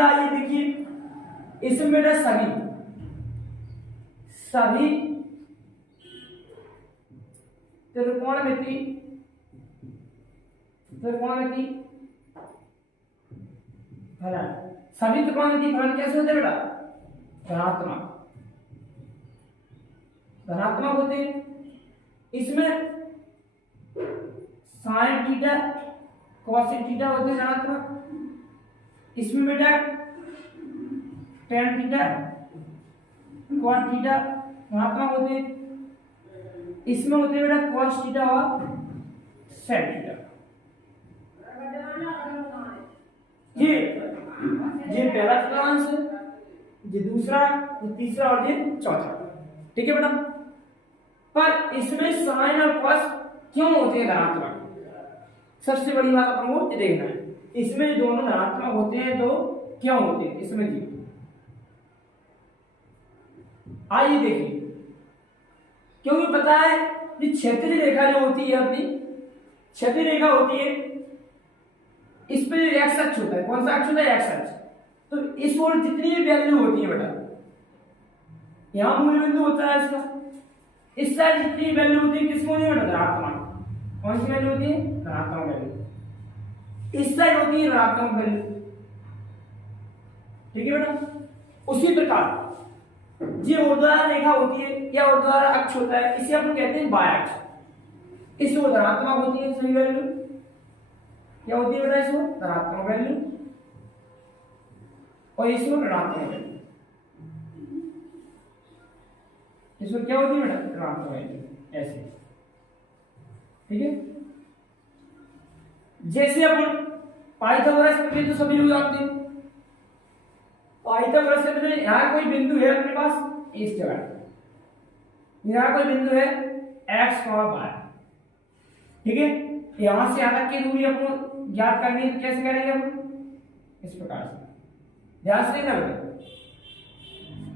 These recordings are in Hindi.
बेटा ये देखिए, इसमें बेटा सभी त्रिकोणमिति फलन, सभी त्रिकोणमिति फलन कैसे होते हैं बेटा? धनात्मक होते हैं। इसमें साइन थीटा कॉसेक थीटा होते हैं धनात्मक। इसमें बेटा टेन थीटा कॉट थीटा धनात्मक होते हैं। इसमें होते हैं बेटा कॉस थीटा और सेक थीटा। ये पहला चतुर्थांश है, ये दूसरा, ये तीसरा और ये चौथा। ठीक है बेटा। पर इसमें साइन और कॉस क्यों होते हैं धनात्मक? सबसे बड़ी बात अपन को देखना है, इसमें दोनों धनात्मक होते हैं तो क्यों होते हैं इसमें जी। आइए देखिए, क्योंकि पता है ये क्षैतिज रेखा जो होती है अपनी क्षैतिज रेखा होती है, इस पे एक्स अक्ष होता है। कौन सा अक्ष होता है? एक्स अक्ष। तो इस ओर जितनी भी वैल्यू होती है बेटा, यहां मूल बिंदु होता है इसका, इस साइड जितनी वैल्यू होती है किसको होती है बेटा? धनात्मक। कौन सी वैल्यू होती है? धनात्मक वैल्यू। इस साइड होती है ऋणात्मक वैल्यू। ठीक है बेटा। उसी प्रकार ये ऊर्ध्वाधर रेखा होती है या ऊर्ध्वाधर अक्ष होता है, इसे हम कहते हैं बाह्य अक्ष। इस ओर धनात्मक होती है सही वैल्यू, क्या होती है बेटा? इस ओर धनात्मक वैल्यू और इस ओर ऋणात्मक वैल्यू। इस ओर क्या होती है बेटा? ऋणात्मक वैल्यू, ऐसे। ठीक है। जैसे अपन पाइथागोरस प्रमेय तो सभी लोग जानते हैं। पाइथागोरस प्रमेय, यहां कोई बिंदु है अपने पास इस जगह, यहां कोई बिंदु है x और y। ठीक है। यहां से यहां तक की दूरी अपन ज्ञात करनी है, तो कैसे करेंगे अपन? इस प्रकार से, ध्यान से देखना बेटा।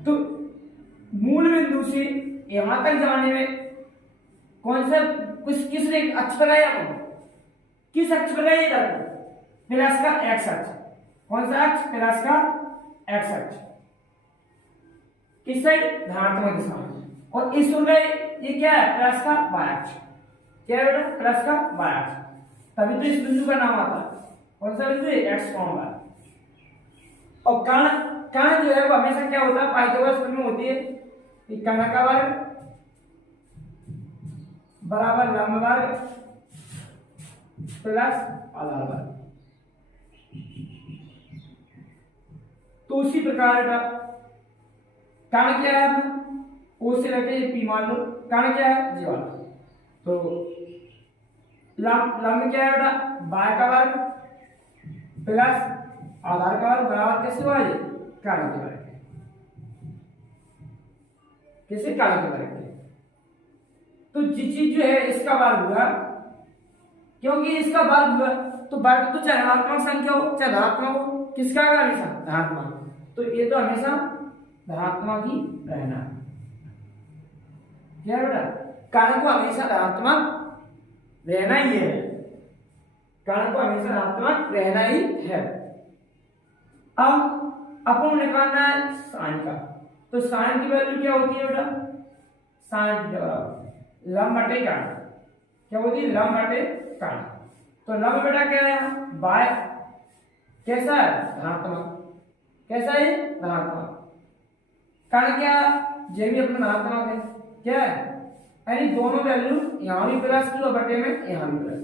तो मूल बिंदु से यहां तक जाने में कौन सा किस अक्ष पर गए अपन? किस अक्ष पर गए? इधर प्लस का एक्स अक्ष। कौन सा अक्ष? प्लस का एक्स अक्ष। किस साइड? धनात्मक दिशा में। और इस ओर गए, ये क्या है? प्लस का वाई अक्ष। क्या है बेटा? प्लस का वाई अक्ष। तभी तो इस बिंदु का नाम आता है। कौन सा बिंदु? एक्स और वाई। और कर्ण जो है वो हमेशा क्या होता है? पाइथागोरस प्रमेय होती है कि कर्ण का वर्ग बराबर लंब वर्ग प्लस आधार वर्ग। तो उसी प्रकार का कर्ण क्या है? ओ से लेके ये पी मान लो, कर्ण क्या है? जीवा। तो लंब क्या है बेटा? बाय का वर्ग प्लस आधार का वर्ग बराबर कैसे हुआ? ये कर्ण के वर्ग। कैसे? कर्ण के वर्ग। तो जिस चीज जो है इसका वर्ग हुआ, क्योंकि इसका वर्ग हुआ तो वर्ग तो चाहे ऋणात्मक संख्या हो चाहे धनात्मक हो, किसका आएगा? हमेशा धनात्मक। तो ये तो हमेशा धनात्मक ही रहना है। क्या बेटा? कर्ण को हमेशा धनात्मक रहना ही है। कर्ण को हमेशा धनात्मक रहना ही है। अब अपन निकालना है साइन का। तो साइन की वैल्यू क्या होती है बेटा? साइन लंब बटे कर्ण। क्या होती है? लंब बटे कर्ण। तो लंब बेटा क्या है? बाय कैसा है? धनात्मक। कैसा है? धनात्मक। कर्ण क्या? ये भी अपना धनात्मक है। क्या है? यानी दोनों वैल्यू यहां भी प्लस की और बटे में यहां भी प्लस।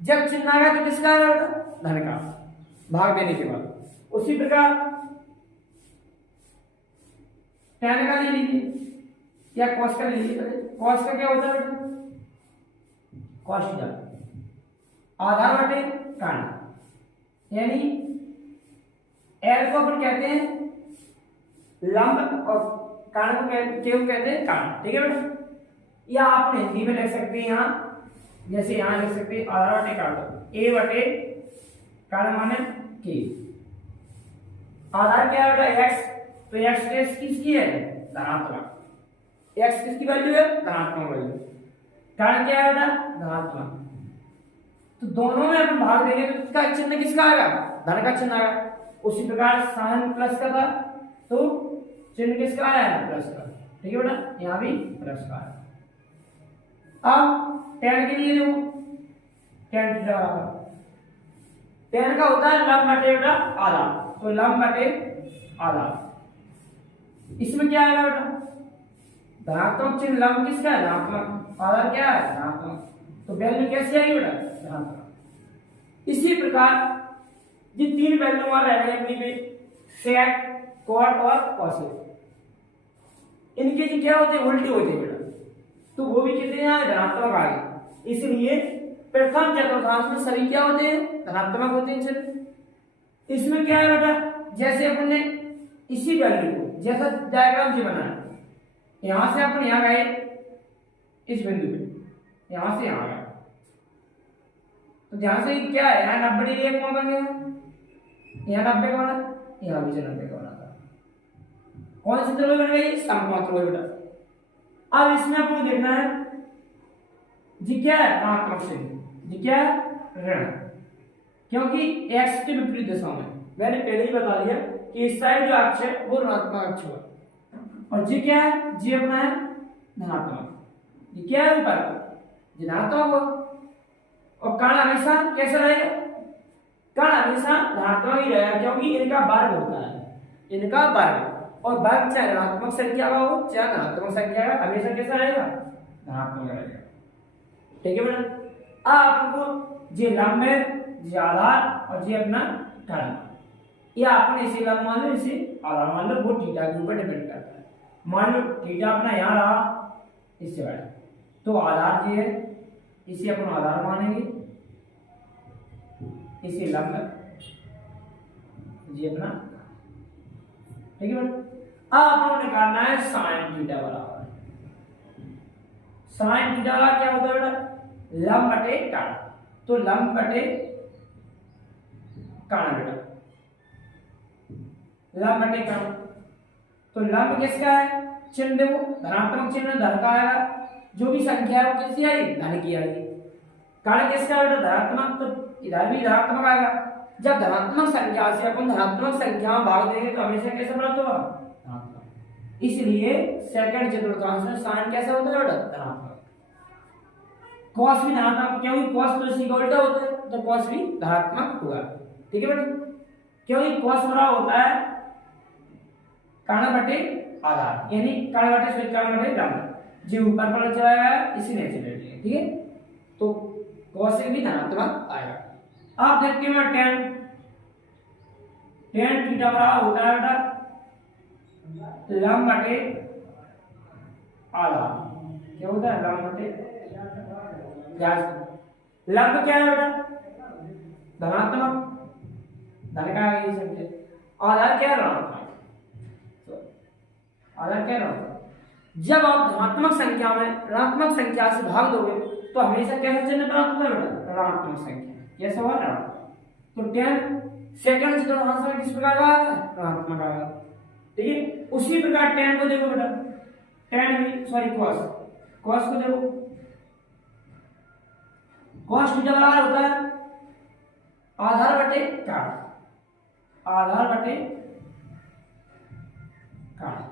जब चिन्ह आएगा तो किसका आएगा बेटा? धन का, भाग देने के बाद। उसी प्रकार tan का ले लीजिए या cos का ले लीजिए। cos का क्या होता है बेटा? cos थीटा आधार बटे कर्ण। यानी L को अपन कहते हैं लंब और कर्ण को क्यों कहते हैं? कर्ण। ठीक है बेटा। या आप हिंदी में लिख सकते हैं, यहाँ जैसे यहाँ लिख सकते हैं आधार बटे कर्ण, ए बटे कर्ण माने के। आधार क्या है बेटा? x। तो x किसकी है? धनात्मक। x किसकी वैल्यू है? धनात्मक वैल्यू। कर्ण क्या है बेटा? धनात्मक। तो दोनों में अपन भाग देंगे तो इसका चिन्ह किसका आएगा? धन का चिन्ह आएगा। उसी प्रकार साइन प्लस का था तो चिन्ह किसका आया है, प्लस का। ठीक है बेटा, यहाँ भी प्लस का है। अब tan के लिए देखो, tan थीटा tan का होता है लंब बटे बेटा आधा, तो लंब बटे आधा। इसमें क्या आएगा बेटा, धनात्मक चिन्ह लंब किसका है, धनात्मक, आधार क्या है, धनात्मक, तो वैल्यू कैसे आएगी बेटा, धनात्मक। इसी प्रकार ये तीन वैल्यू आ रहे हैं अपनी में, सेक, कॉट और कॉसेक, इनके जी क्या होते हैं, उल्टे होते हैं बेटा, तो वो भी कितने हैं, धनात्मक आ गए। इसलिए प्रथम चतुर्थांश में सभी क्या होते हैं, धनात्मक होते हैं चिन्ह। इसमें क्या है बेटा, जैसे अपन ने इसी वैल्यू को जैसा डायग्राम से बनाया, यहां से अपन यहां गए इस बिंदु पे, यहां से यहां गए, तो ध्यान से क्या है, यहाँ 90 डिग्री एक कोण बन गया, यहाँ 90 का बना, यहाँ भी 90 का बना था। कौन सी त्रिभुज बन गई, समकोण त्रिभुज बेटा। अब इसमें आपको देखना है जी क्या है, ऋणात्मक चिन्ह, जी क्या है, ऋण, क्योंकि x के विपरीत दिशा में, मैंने पहले ही बता दिया कि इस साइड जो अक्ष है वो ऋणात्मक अक्ष है, और जी क्या है, जी अपना है धनात्मक, जी क्या है ऊपर धनात्मक हो, और कर्ण हमेशा कैसा रहेगा, कर्ण हमेशा धनात्मक ही रहेगा, क्योंकि इनका वर्ग होता है, इनका वर्ग, और वर्ग चाहे ऋणात्मक संख्या का हो चाहे धनात्मक संख्या का, हमेशा कैसा रहेगा, धनात्मक रहेगा। ठीक है बेटा। अब आपको जे लंब है, जे आधार और जे अपना कर्ण, या आपने इसे लंब मान लो, इसे आधार मान लो, वो थीटा के ऊपर डिपेंड करता है। मान लो थीटा अपना यहाँ रहा, इससे बड़ा, तो आधार ये है, इसे अपन आधार मानेंगे, इसे लंब ये अपना। ठीक है बेटा। अब आपको निकालना है साइन थीटा बराबर, साइन थीटा का क्या होता है बेटा, लंब बटे कर्ण, तो लंब बटे कर्ण बेटा, लंब बटे कर्ण, तो लंब किसका है, चिन्ह देखो धनात्मक चिन्ह धन का आएगा, जो भी संख्या है वो किसकी आएगी, धन की आएगी। कर्ण किसका है बेटा, धनात्मक, तो इधर भी धनात्मक आएगा। जब धनात्मक संख्या से अपन धनात्मक संख्या में भाग देंगे तो हमेशा कैसे प्राप्त होगा, धनात्मक। इसलिए सेकंड चतुर्थांश में साइन कैसा होता है बेटा, धनात्मक। कॉस भी धनात्मक, क्योंकि कॉस तो इसी का उल्टा होता है, तो कॉस भी धनात्मक होगा। ठीक है बेटा, क्योंकि कॉस बराबर होता है कर्ण बटे आधार, यानी कर्ण बटे स्क्वायर, कर्ण बटे लंब, जो ऊपर पर चला गया इसी ने चले गए। ठीक है, तो कॉसेक भी धनात्मक आएगा। आप देखते हैं tan, tan थीटा बराबर होता है बेटा लंब बटे आधार, क्या होता है, लंब बटे, लंब क्या है बेटा, धनात्मक, धन का आगे ये संख्या, आधार क्या है, ऋणात्मक, आधार क्या है, ऋणात्मक। जब आप धनात्मक संख्या में ऋणात्मक संख्या से भाग दोगे तो हमेशा कैसा चिन्ह प्राप्त होगा बेटा, ऋणात्मक संख्या, कैसा हुआ, ऋणात्मक। तो tan सेकंड चतुर्थांश में किस प्रकार का आएगा, ऋणात्मक आएगा। ठीक है, उसी प्रकार tan को देखो बेटा, tan भी सॉरी cos, cos को देखो, cos थीटा बराबर होता है आधार बटे कर्ण, आधार बटे कर्ण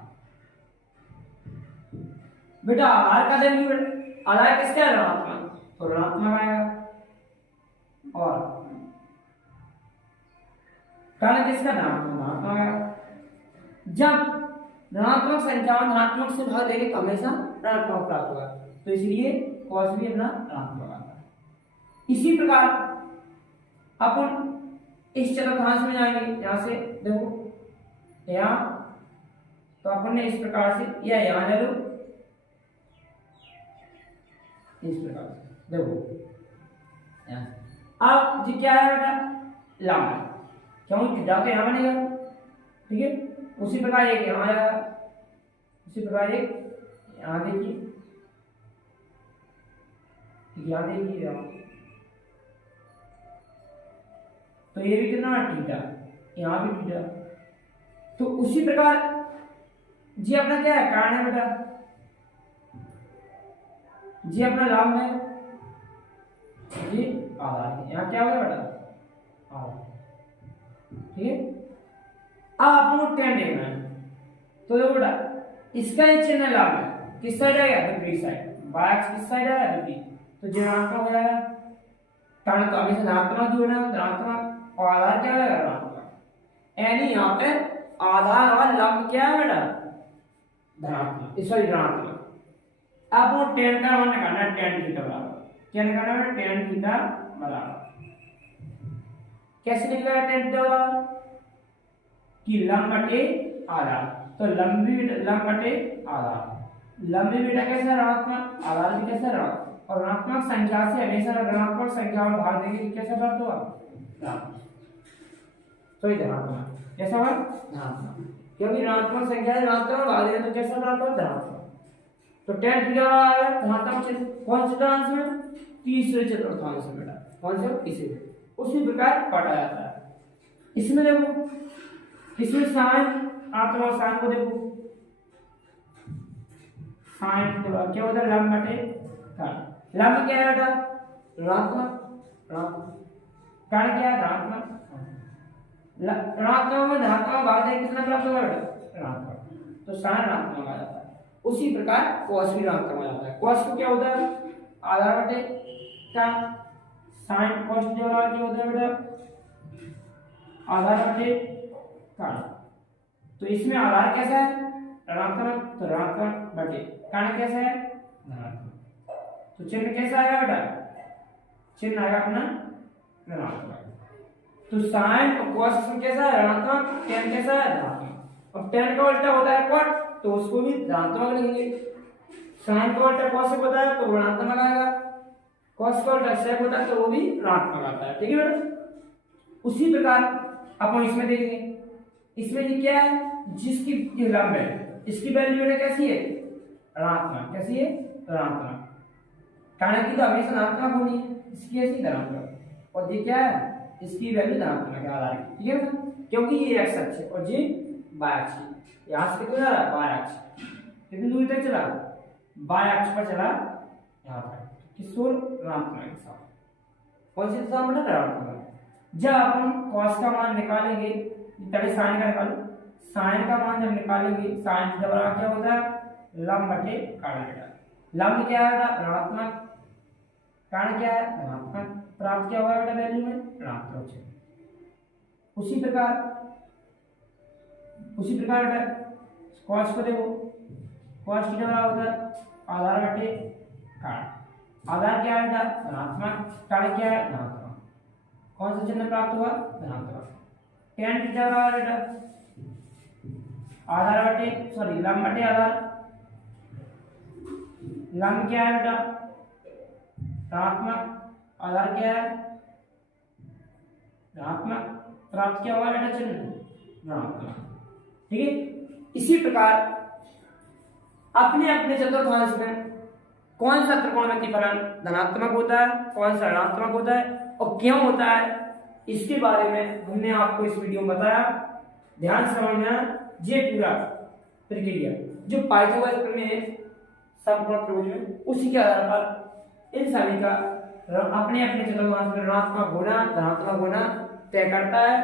बेटा। आधार का देंगे बेटा, आधार किसका है, ऋणात्मक, तो ऋणात्मक आएगा, और कर्ण किसका, धनात्मक आएगा। जब ऋणात्मक संख्या धनात्मक से भाग देंगे तो हमेशा ऋणात्मक प्राप्त होगा, तो इसलिए cos भी अपना ऋणात्मक आता है। इसी प्रकार अपन इस चतुर्थांश में जाएंगे, यहां से देखो यहाँ, तो अपन ने इस प्रकार से या यहाँ ले लो, इस प्रकार से देखो यहाँ। अब जी क्या है बेटा, लंब, क्योंकि थीटा तो यहाँ बनेगा। ठीक है, उसी प्रकार एक यहाँ आएगा, उसी प्रकार एक यहाँ देखिए, यहाँ देखिए यहाँ, तो ये भी कितना थीटा, यहाँ भी थीटा। तो उसी प्रकार जी अपना क्या है, कर्ण है बेटा, जी अपना लंब है, जी आधार है, यहाँ क्या होगा बेटा, आधार। ठीक है, अब आपको tan देखना है, तो देखो बेटा इसका ही चिन्ह लाभ है, किस साइड आएगा, विपरीत साइड, y किस साइड आएगा, विपरीत, तो ऋणात्मक हो जाएगा, कारण तो हमेशा धनात्मक ही होना, धनात्मक, और आधार क्या होगा, ऋणात्मक, यानी यहाँ पे आधार और लंब क्या है बेटा, धनात्मक, सॉरी ऋणात्मक। अब वो tan का मान निकालना है, tan थीटा बराबर क्या निकालना है, tan थीटा बराबर कैसे निकलेगा, tan थीटा बराबर कि लंब बटे आधार, तो लंब बटे आधार, लंबी बेटा कैसा ऋणात्मक, आधार भी कैसा ऋणात्मक, और ऋणात्मक संख्या से हमेशा ऋणात्मक संख्या में भाग देंगे, कैसा प्राप्त होगा, ऋणात्मक, तो ये धनात्मक, कैसा होगा, धनात्मक, क्योंकि ऋणात्मक संख्या से ऋणात्मक में भाग देंगे तो कैसा प्राप्त होगा, धनात्मक। तो tan थीटा आया धनात्मक चिन्ह, कौन से चतुर्थांश में, तीसरे चतुर्थांश में बेटा, कौन से, तीसरे, उसी प्रकार काटा जाता है। इसमें देखो, इसमें साइन, आप तो साइन को देखो, साइन क्या होता है, लंब बटे कारण, लंब क्या है बेटा, ऋणात्मक, कारण क्या है, धनात्मक, ऋणात्मक में धनात्मक भाग दें कितना प्राप्त होगा बेटा, ऋणात्मक, तो साइन ऋणात्मक आ जाता है। उसी प्रकार cos भी ऋणात्मक आ जाता है, cos को क्या होता है, आधार बटे क्या, साइन cos जो क्या होता है बेटा, आधार बटे कारण, तो इसमें आधार कैसा है, ऋणात्मक, तो ऋणात्मक बटे कारण कैसा है, धनात्मक, तो चिन्ह कैसा आएगा बेटा, चिन्ह आएगा अपना ऋणात्मक, तो साइन और cos इसमें कैसा है, ऋणात्मक, tan कैसा है, धनात्मक, और tan का उल्टा होता है cot, तो उसको भी धनात्मक लिखेंगे, साइन का उल्टा cos से होता है तो ऋणात्मक आएगा, cos का उल्टा sec होता है तो वो भी ऋणात्मक आता है, ठीक है बेटा। उसी प्रकार अपन इसमें देखेंगे, इसमें ये क्या है, जिसकी ये लंब है इसकी वैल्यू बेटा कैसी है, ऋणात्मक, कैसी है, ऋणात्मक, कारण की तो हमेशा ऋणात्मक होनी है, इसकी ऐसी धनात्मक, और ये क्या है, इसकी वैल्यू धनात्मक है आधार की, ठीक है, क्योंकि ये x अक्ष है और ये y अक्ष है, यहाँ से कितना जा रहा है, y अक्ष, कितनी दूरी तक चला, y अक्ष पर चला, यहाँ पर किसको, ऋणात्मक के साथ, कौन सी दिशा में, ऋणात्मक। जब अपन cos का मान निकालेंगे, पहले साइन का निकालो, साइन का मान जब निकालेंगे, साइन थीटा बराबर क्या होता है, लंब बटे कारण बेटा, लंब क्या है बेटा, ऋणात्मक, कारण क्या है, धनात्मक, प्राप्त क्या होगा बेटा वैल्यू में, ऋणात्मक चिन्ह। उसी प्रकार बेटा cos को देखो, cos थीटा बराबर होता है आधार बटे कारण, आधार क्या है बेटा, धनात्मक, कारण क्या है, धनात्मक, कौन सा चिन्ह प्राप्त हुआ, धनात्मक, tan थीटा बराबर बेटा आधार बटे, सॉरी लंब बटे आधार, लंब क्या है बेटा, धनात्मक, आधार क्या है, धनात्मक, प्राप्त क्या हुआ बेटा चिन्ह, धनात्मक, ठीक है। इसी प्रकार अपने अपने चतुर्थांश में कौन सा त्रिकोणमितीय फलन धनात्मक होता है, कौन सा ऋणात्मक होता है और क्यों होता है, इसके बारे में हमने आपको इस वीडियो में बताया। ध्यान से समझना, ये पूरा प्रक्रिया जो पाइथागोरस प्रमेय है समकोण त्रिभुज में, उसी के आधार पर इन सभी का अपने अपने चतुर्थांश में ऋणात्मक होना, धनात्मक होना तय करता है।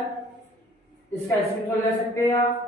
इसका स्क्रीनशॉट ले सकते हैं आप।